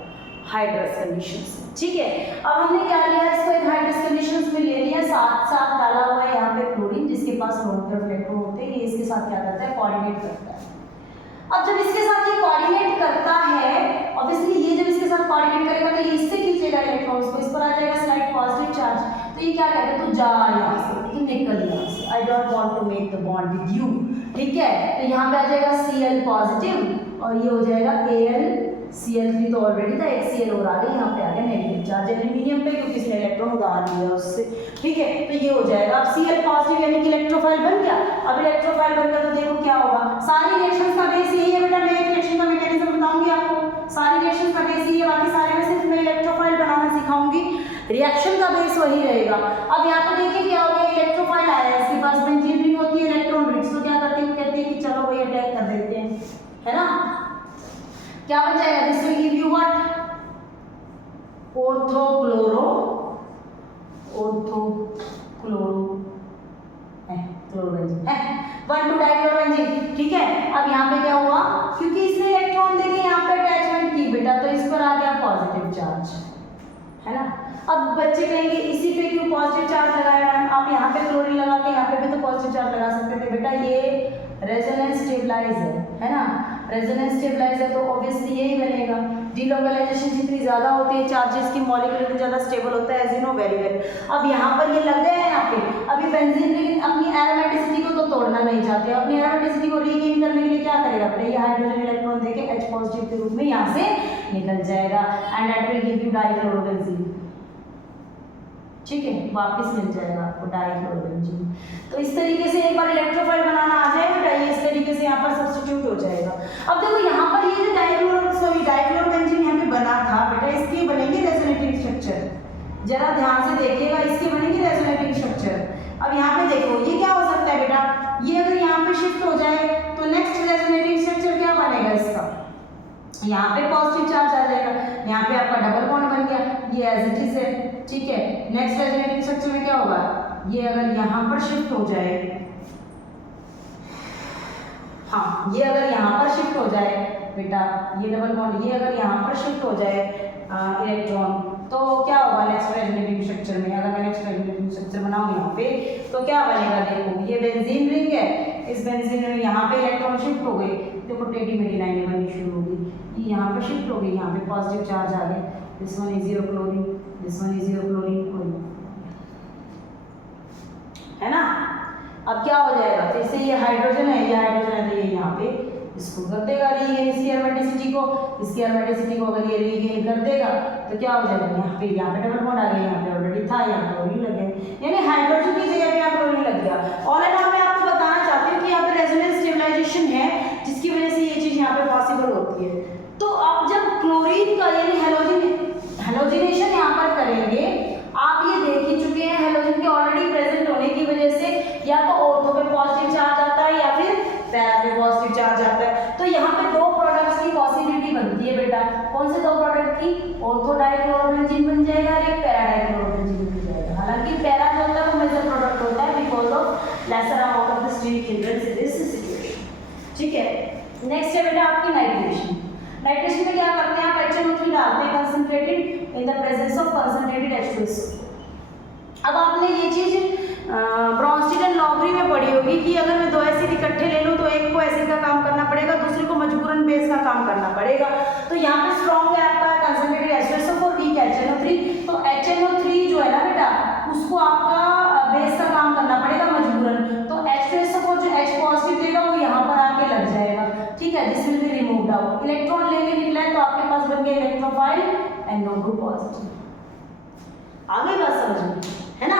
हाइड्रस कंडीशंस, ठीक है। अब हमने क्या लिया, इसको एक हाइड्रस कंडीशंस में ले लिया, साथ साथ डाला हुआ है यहाँ पे क्लोरीन, जिसके पास लॉन पेयर ऑफ इलेक्ट्रॉन होते हैं, ये इसके साथ क्या करता है, कोऑर्डिनेट करता है। अब जब इसके साथ ये कोऑर्डिनेट करता है, ऑब्वियसली ये जब इसके साथ कोऑर्डिनेट करेगा तो ये इससे खींचेगा इलेक्ट्रॉन्स को, इस पर आ जाएगा स्लाइड पॉजिटिव चार्ज, तो ये क्या कहता है, तू जा यहाँ से, तू निकल यहाँ से, I don't want to make the bond with you, ठीक है। तो यहाँ पे आ जाएगा Cl पॉजिटिव और ये हो जाएगा Al, Cl3 तो ऑलरेडी था, एक Cl और आ गया, यहाँ पे आ गया नेगेटिव चार्ज एल्यूमिनियम पे क्योंकि इसने इलेक्ट्रॉन उधार लिया उससे, ठीक है। तो ये हो जाएगा, अब Cl पॉजिटिव यानी कि इलेक्ट्रोफाइल बन गया। अब इलेक्ट्रोफाइल बन गया तो देखो क्या होगा, सारी रिएक्शंस का बेस यही है बेटा, मैं एक रिएक्शन का मैकेनिज्म बताऊंगी आपको, सारी रिएक्शंस का बेस यही है, बाकी सारे में सिर्फ मैं इलेक्ट्रोफाइल बनाना सिखाऊंगी, रिएक्शन का बेस वही रहेगा। अब यहाँ पे देखिए क्या हो गया, इलेक्ट्रोफाइल आया, इसके पास बेंजीन रिंग होती है इलेक्ट्रॉन रिच, तो क्या करती है, कहती है कि चलो भाई अटैक कर देते हैं, है ना। क्या बन जाएगा, this will give you what, orthochloro chlorobenzene है, 1,2 डाइक्लोरोबेंजीन, ठीक है। अब यहाँ पे क्या हुआ, क्योंकि इसने इलेक्ट्रॉन देके यहाँ पे अटैचमेंट की बेटा, तो इस पर आ गया पॉजिटिव चार्ज, है ना। अब बच्चे कहेंगे इसी पे क्यों पॉजिटिव चार्ज लगाया मैम, आप यहाँ पे क्लोरीन लगा के यहाँ पे भी तो पॉजिटिव चार्ज लगा सकते थे बेटा, ये रेजोनेंस स्टेबलाइज है ना, रेजोनेंस स्टेबलाइज है तो ऑब्वियसली यही बनेगा। डिलोकलाइजेशन जितनी ज़्यादा होती है चार्जेस की, मॉलिक्यूल उतनी ज़्यादा स्टेबल होता है, as you know very well. अब यहाँ पर ये लग गया है, यहाँ पे अभी बेंजीन रिंग अपनी एरोमेटिसिटी को तो तोड़ना नहीं चाहते, अपनी एरोमेटिसिटी को रीगेन करने के लिए क्या करेगा बेटा, ये हाइड्रोजन इलेक्ट्रॉन देके H पॉजिटिव के रूप में यहाँ से निकल जाएगा and that will give you dichlorobenzene, ठीक है, वापस मिल जाएगा आपको डाइक्लोरोबेंजीन। तो इस तरीके से एक बार इलेक्ट्रोफाइल बनाना आ जाए बेटा, ये इस तरीके से यहाँ पर सब्स्टिट्यूट हो जाएगा। अब देखो यहाँ पर ये जो डाइक्लोरोबेंजीन यहाँ पे बना था बेटा, इसके बनेंगे रेजोनेटिंग स्ट्रक्चर, जरा ध्यान से देखिएगा, इसके बनेंगे रेजोनेटिंग स्ट्रक्चर। अब यहाँ पे देखो ये क्या हो सकता है बेटा, ये अगर यहाँ पे शिफ्ट हो जाए तो नेक्स्ट रेजोनेटिंग स्ट्रक्चर क्या बनेगा इसका, यहाँ पे पॉजिटिव चार्ज आ जाएगा, यहाँ पे आपका डबल बॉन्ड बन गया, ये एज इट इज है, ठीक है। नेक्स्ट रेजोनेटिंग स्ट्रक्चर में क्या होगा, ये अगर यहाँ पर शिफ्ट हो जाए, हाँ ये अगर यहाँ पर शिफ्ट हो जाए बेटा, ये डबल बॉन्ड, ये अगर यहाँ पर शिफ्ट हो जाए इलेक्ट्रॉन, तो क्या होगा नेक्स्ट रेजोनेटिंग स्ट्रक्चर में, अगर मैं नेक्स्ट रेजोनेटिंग स्ट्रक्चर बनाऊँ यहाँ पे तो क्या बनेगा, देखो ये बेंजीन रिंग है, इस बेंजीन रिंग यहाँ पे इलेक्ट्रॉन शिफ्ट हो गए, देखो टेढ़ी मेढ़ी लाइनें बननी शुरू हो गई, ये यहाँ पे शिफ्ट हो गई, यहाँ पे पॉजिटिव चार्ज आ गया, this one is your chlorine, this one is your chlorine, है ना। अब क्या हो जाएगा, फिर से ये हाइड्रोजन है, ये हाइड्रोजन है, तो ये यहाँ पे इसको कर देगा रीगेन, इसकी एरोमेटिसिटी को, इसकी एरोमेटिसिटी को अगर ये रीगेन कर देगा तो क्या हो जाएगा, यहाँ पे डबल बॉन्ड आ गया, यहाँ पे ऑलरेडी था, यहाँ क्लोरीन लग गया, यानी हाइड्रोजन की जगह पे यहाँ क्लोरीन लग गया। ऑल एंड ऑल मैं आपको बताना चाहती हूँ कि यहाँ पे रेजोनेंस स्टेबलाइजेशन है, जिसकी वजह से ये चीज़ यहाँ पे पॉसिबल होती है। तो आप जब क्लोरीन का यानी हेलोजिनेशन यहाँ पर करेंगे, आप ये देख ही चुके हैं हेलोजन के ऑलरेडी प्रेजेंट होने की वजह से या तो ऑर्थो पे पॉजिटिव चार्ज आता है या फिर पैरा पे पॉजिटिव चार्ज आता है। तो यहाँ पे दो प्रोडक्ट्स की पॉसिबिलिटी बनती है बेटा, कौन से दो प्रोडक्ट की, ऑर्थो डाइक्लोरोबेंजीन बन जाएगा और एक पैरा डाइक्लोरोबेंजीन बन जाएगा। हालांकि पैरा जो होता है वो मेजर प्रोडक्ट होता है because of lesser amount of the steric hindrance in this situation, ठीक है। नेक्स्ट है बेटा आपकी नाइट्रेशन। नाइट्रेशन में क्या करते हैं, आप HNO3 डालते हैं concentrated in the presence of concentrated H2SO। अब आपने ये चीज ब्रॉन्स्टीड एंड लॉगरी में पढ़ी होगी कि अगर मैं दो एसिड इकट्ठे ले लूँ तो एक को एसिड का काम करना पड़ेगा, दूसरे को मजबूरन बेस का काम करना पड़ेगा। तो यहाँ पे स्ट्रॉन्ग है आपका कंसंट्रेटेड H2SO और वीक HNO3, तो HNO3 जो है ना बेटा उसको आपका बेस का काम करना पड़ेगा मजबूरन, तो H2SO जो H पॉजिटिव देगा वो यहाँ पर आके लग जाएगा, ठीक है, this will be removed out. Electron लेके निकला है तो आपके पास बन गया इलेक्ट्रोफाइल एंड NO2 पॉजिटिव। आगे बात समझ में, है ना।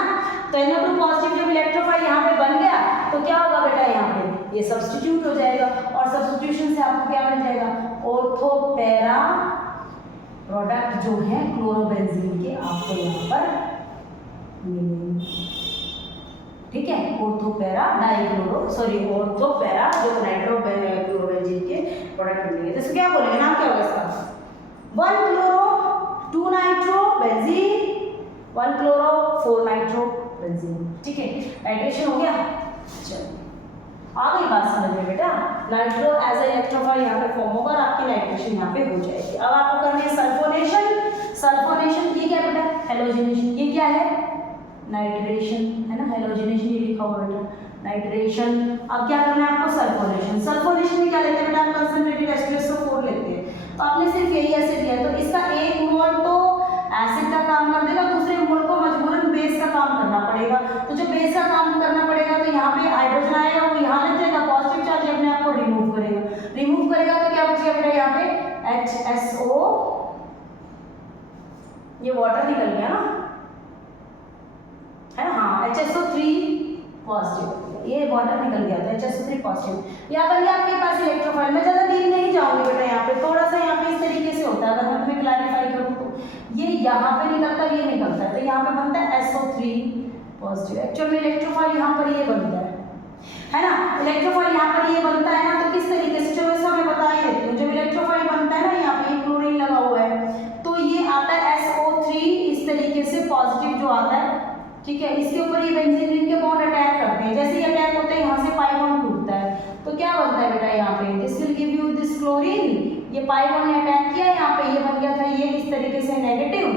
तो NO2 पॉजिटिव जब इलेक्ट्रोफाइल यहाँ पे बन गया तो क्या होगा बेटा, यहाँ पे ये सब्स्टिट्यूट हो जाएगा और सब्स्टिट्यूशन से आपको क्या मिल जाएगा, ऑर्थो पैरा प्रोडक्ट जो है क्लोरोबेंजीन के आपको यहाँ पर मिलेंगे, ठीक है। ऑर्थो पैरा ऑर्थो पैरा जो नाइट्रो क्लोरोबेंजीन के प्रोडक्ट मिलेंगे। तो क्या बोलेंगे, नाम क्या होगा इसका, 1 chloro 2 nitro benzene, 1 chloro 4 nitro benzene, ठीक है। नाइट्रेशन हो गया, चलिए आ गई बात समझ में बेटा। नाइट्रो एज ए इलेक्ट्रोफाइल यहाँ पे फॉर्म होगा और आपकी नाइट्रेशन यहाँ पे हो जाएगी। अब आपको करनी है सल्फोनेशन। सल्फोनेशन ये क्या है बेटा, हेलोजिनेशन, ये क्या है नाइट्रेशन, है ना, हेलोजिनेशन ये लिखा हुआ बेटा नाइट्रेशन। अब क्या करना है आपको, सल्फोनेशन। सल्फोनेशन में क्या लेते हैं बेटा, आप कंसंट्रेटेड H2SO4 लेते हैं, तो आपने सिर्फ यही एसिड लिया तो इसका एक मोल तो एसिड का काम कर देगा, दूसरे मोल को मजबूरन बेस का काम करना पड़ेगा। तो जो बेस का काम करना पड़ेगा तो यहाँ पे हाइड्रोजन आएगा वो यहाँ लग जाएगा, पॉजिटिव HSO, ये वाटर निकल गया ना, है ना, हाँ HSO3 पॉजिटिव, ये वाटर निकल गया था, HSO3 पॉजिटिव। यहाँ पर आपके पास इलेक्ट्रोफाइल, मैं ज़्यादा डीप नहीं जाऊंगी बेटा, यहाँ पे थोड़ा सा यहाँ पे इस तरीके से होता है, अगर मैं तुम्हें क्लैरिफाई करूँ तो ये यहाँ पे निकलता है, ये निकलता है, तो यहाँ पे बनता है SO3 पॉजिटिव। एक्चुअल में इलेक्ट्रोफाइल यहाँ पर ये बनता है ना, इलेक्ट्रोफाइल यहाँ पर ये बनता है ना, तो किस तरीके से, चलो इसको मैं बता ही देती हूँ। जब इलेक्ट्रोफाइल बनता है ना, यहाँ पे क्लोरीन लगा हुआ है, तो ये आता है SO3 इस तरीके से पॉजिटिव जो आता है, ठीक है, इसके ऊपर ये बेंजीन रिंग के बॉन्ड अटैक करते हैं, जैसे ये अटैक होता है यहाँ से पाई बॉन्ड टूटता है, तो क्या बनता है बेटा यहाँ पे, this will give you this chlorine, ये पाई बॉन्ड ने अटैक किया यहाँ पे, ये बन गया था ये इस तरीके से नेगेटिव,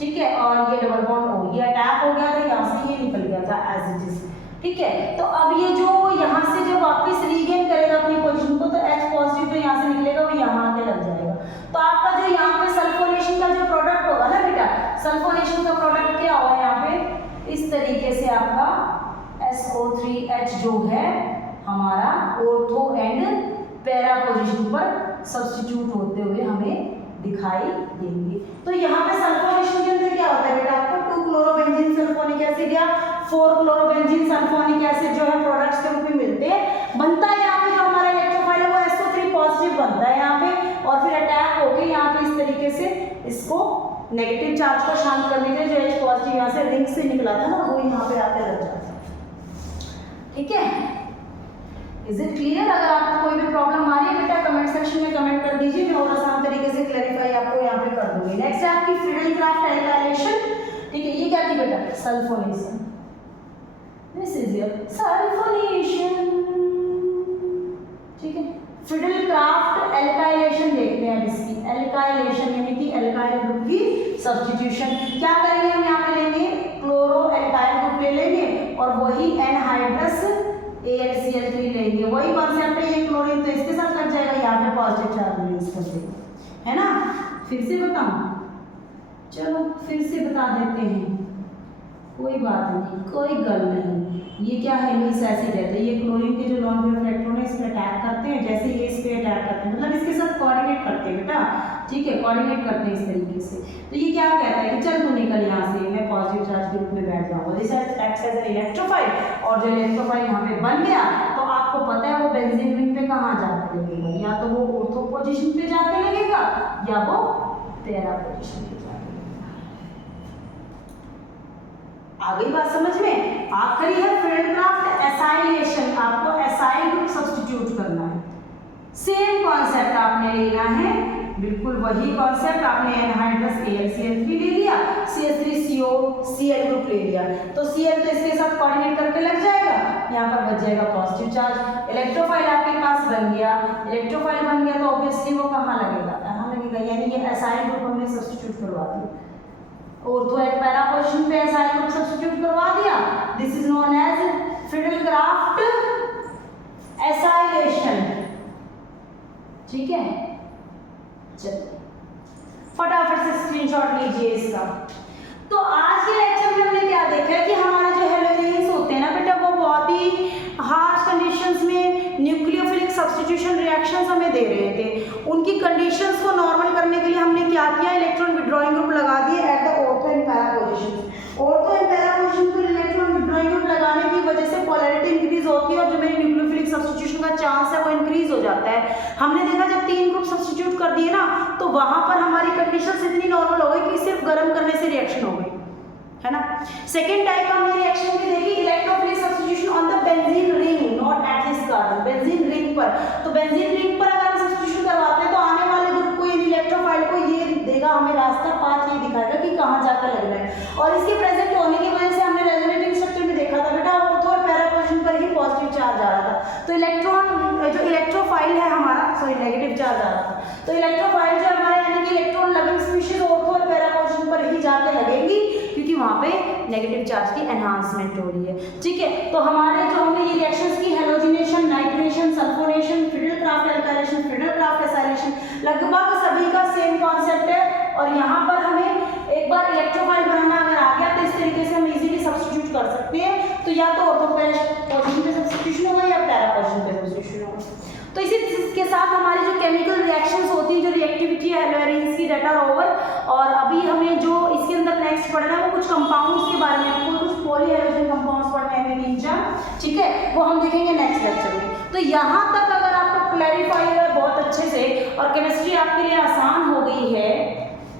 ठीक है, और ये डबल बॉन्ड O, ये अटैक हो गया था यहाँ से, ये निकल गया था एज इट इज, ठीक है। तो अब ये जो यहाँ से जब वापस रीगेन करेगा अपनी पोजीशन को, तो H पॉजिटिव जो यहाँ से निकलेगा वो यहाँ आके लग जाएगा, तो आपका जो यहाँ पे सल्फोनेशन का जो प्रोडक्ट होगा ना बेटा, सल्फोनेशन का प्रोडक्ट क्या होगा यहाँ पे, इस तरीके से आपका SO3H जो है हमारा ऑर्थो एंड पैरा पोजीशन पर सब्स्टिट्यूट होते हुए हमें दिखाई देंगे। तो यहाँ पे सल्फोनेशन के अंदर क्या होता है बेटा, आपको 2 क्लोरोबेंजीन सल्फोनिक एसिड या 4 क्लोरोबेंजीन सल्फोनिक एसिड जो है प्रोडक्ट्स के रूप में मिलते हैं, बनता है यहाँ पे जो हमारा इलेक्ट्रोफाइल है वो SO3 पॉजिटिव बनता है यहाँ पे, और फिर अटैक होके यहाँ पे इस तरीके से इसको नेगेटिव चार्ज को शांत करने के लिए जो H पॉजिटिव यहाँ से रिंग से निकला था ना, वो यहाँ पे आके लग जाता है, ठीक है। Is it clear? अगर आपको कोई भी प्रॉब्लम आ रही है बेटा कमेंट सेक्शन में कमेंट कर दीजिए, मैं और आसान तरीके से क्लैरिफाई आपको यहाँ पे कर दूंगी। नेक्स्ट है आपकी फिडेलक्राफ्ट एल्काइलेशन, ठीक है, ये क्या थी बेटा, sulphonation, this is your sulphonation, ठीक है। फिडेलक्राफ्ट एल्काइलेशन देखते हैं इसकी, एल्काइलेशन यानी कि एल्काइल ग्रुप की सब्स्टिट्यूशन, क्या करेंगे हम यहाँ पे लेंगे क्लोरो एल्काइल ग्रुप ले लेंगे और वही एनहाइड्रस AlCl3 लेंगे, वही कॉन्सेप्ट है, ये क्लोरीन तो इसके साथ लग जाएगा, यहाँ पे पॉजिटिव चार्ज रिलीज कर देगा, है ना। फिर से बताऊं, चलो फिर से बता देते हैं, कोई बात नहीं, कोई गल नहीं। ये क्या है, मिस एसिड है, तो ये क्लोरीन के जो लॉन्ग पेयर इलेक्ट्रॉन है इस पर अटैक करते हैं, जैसे ये इस पे अटैक करते हैं, मतलब इसके साथ कोऑर्डिनेट करते हैं बेटा, ठीक है, कोऑर्डिनेट करते हैं इस तरीके से। तो ये क्या कहता है कि चल तू निकल यहाँ से, मैं पॉजिटिव चार्ज के रूप में बैठ जाऊंगा, this acts as an electrophile, और जो इलेक्ट्रोफाइल यहाँ पे बन गया तो आपको पता है वो बेंजीन रिंग पे कहाँ जाकर लगेगा, या तो वो ऑर्थो पोजीशन पे जाके लगेगा या वो पैरा पोजीशन पे जाके लगेगा। आ गई बात समझ में? आखिरी है फिडेलक्राफ्ट एसाइलेशन, आपको एसाइल ग्रुप सब्स्टिट्यूट करना है, सेम कॉन्सेप्ट आपने लेना है, बिल्कुल वही कॉन्सेप्ट, आपने एनहाइड्रस AlCl3 ले लिया, CH3COCl ग्रुप ले लिया, तो Cl तो इसके साथ कोऑर्डिनेट करके लग जाएगा, यहाँ पर बच जाएगा पॉजिटिव चार्ज, इलेक्ट्रोफाइल आपके पास बन गया, इलेक्ट्रोफाइल बन गया तो ऑब्वियसली वो कहाँ लगेगा, कहाँ लगेगा, यानी ये एसाइल ग्रुप हमने सब्स्टिट्यूट करवा दिया, ऑर्थो एंड पैरा पोजीशन पे एसाइल ग्रुप सब्स्टिट्यूट करवा दिया, this is known as Friedel Crafts acylation, ठीक है। चलिए फटाफट से स्क्रीनशॉट लीजिए इसका। तो आज के लेक्चर में हमने क्या देखा है कि हमारे जो हेलोजेन्स होते हैं ना बेटा, वो बहुत ही हार्श कंडीशंस में न्यूक्लियोफिलिक सब्स्टिट्यूशन रिएक्शंस हमें दे रहे थे, उनकी कंडीशंस को नॉर्मल करने के लिए हमने क्या किया, इलेक्ट्रॉन विड्रॉइंग ग्रुप लगा दिए at the ortho and para position. Ortho and para position पर इलेक्ट्रॉन विड्रॉइंग ग्रुप लगाने की वजह से पोलैरिटी इंक्रीज होती है और जो मेरी न्यूक्लियोफिलिक सब्स्टिट्यूशन का चांस है वो इंक्रीज हो जाता है। हमने देखा जब 3 ग्रुप सब्स्टिट्यूट कर दिए ना, तो वहां पर हमारी कंडीशंस इतनी नॉर्मल हो गई कि सिर्फ गर्म करने से रिएक्शन हो गई, है ना। सेकेंड टाइप हमने रिएक्शन की देखी, electrophilic substitution on the benzene ring, not at this carbon, benzene ring पर। तो बेंजीन रिंग पर अगर हम सब्स्टिट्यूशन करवाते हैं तो आने वाले ग्रुप को, यानी इलेक्ट्रोफाइल को, ये देगा हमें रास्ता, पाथ ये दिखाएगा कि कहाँ जाकर लगना है, और इसके प्रेजेंट होने की वजह से हमने रेजोनेटिंग स्ट्रक्चर में देखा था बेटा, ऑर्थो और पैरा पोजीशन पर ही पॉजिटिव चार्ज आ रहा था, तो इलेक्ट्रॉन जो इलेक्ट्रोफाइल है हमारा, सॉरी नेगेटिव चार्ज आ रहा था, तो इलेक्ट्रोफाइल जो हमारा यानी कि इलेक्ट्रॉन लविंग स्पीशीज ऑर्थो और पैरा पोजीशन पर ही जाके लगेंगी, क्योंकि वहां पे नेगेटिव चार्ज की एनहांसमेंट हो रही है, ठीक है। तो हमारे जो हमने ये रिएक्शंस की, halogenation, nitration, sulphonation, Friedel Crafts alkylation, Friedel Crafts acylation, लगभग सभी का सेम कॉन्सेप्ट है, और यहाँ पर हमें एक बार इलेक्ट्रोफाइल बनाना अगर आ गया तो इस तरीके से हम इजीली सब्स्टिट्यूट कर सकते हैं, तो या तो ऑर्थो पोजीशन पे सब्स्टिट्यूशन होगा या पैरा पोजीशन पे सब्स्टिट्यूशन होगा। तो तो इसी के साथ हमारी जो केमिकल रिएक्शंस होती है, जो रिएक्टिविटी है हेलोएरिन्स की, डेट आर ओवर। और अभी हमें जो इसके अंदर नेक्स्ट पढ़ना है वो कुछ कंपाउंड्स के बारे में, आपको कुछ पॉलीहेलोजन कंपाउंड्स पढ़ने हैं मेन चार, ठीक है, वो हम देखेंगे नेक्स्ट लेक्चर में। तो यहाँ तक अगर आपको क्लैरिफाई है बहुत अच्छे से और केमिस्ट्री आपके लिए आसान हो गई है,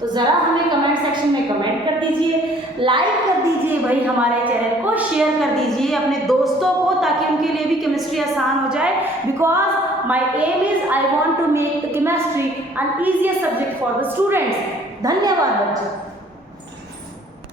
तो ज़रा हमें कमेंट सेक्शन में कमेंट कर दीजिए, लाइक कर दीजिए भाई हमारे चैनल को, शेयर कर दीजिए अपने दोस्तों को, ताकि उनके लिए भी केमिस्ट्री आसान हो जाए। Because my aim is I want to make the chemistry an easier subject for the students. धन्यवाद बच्चों।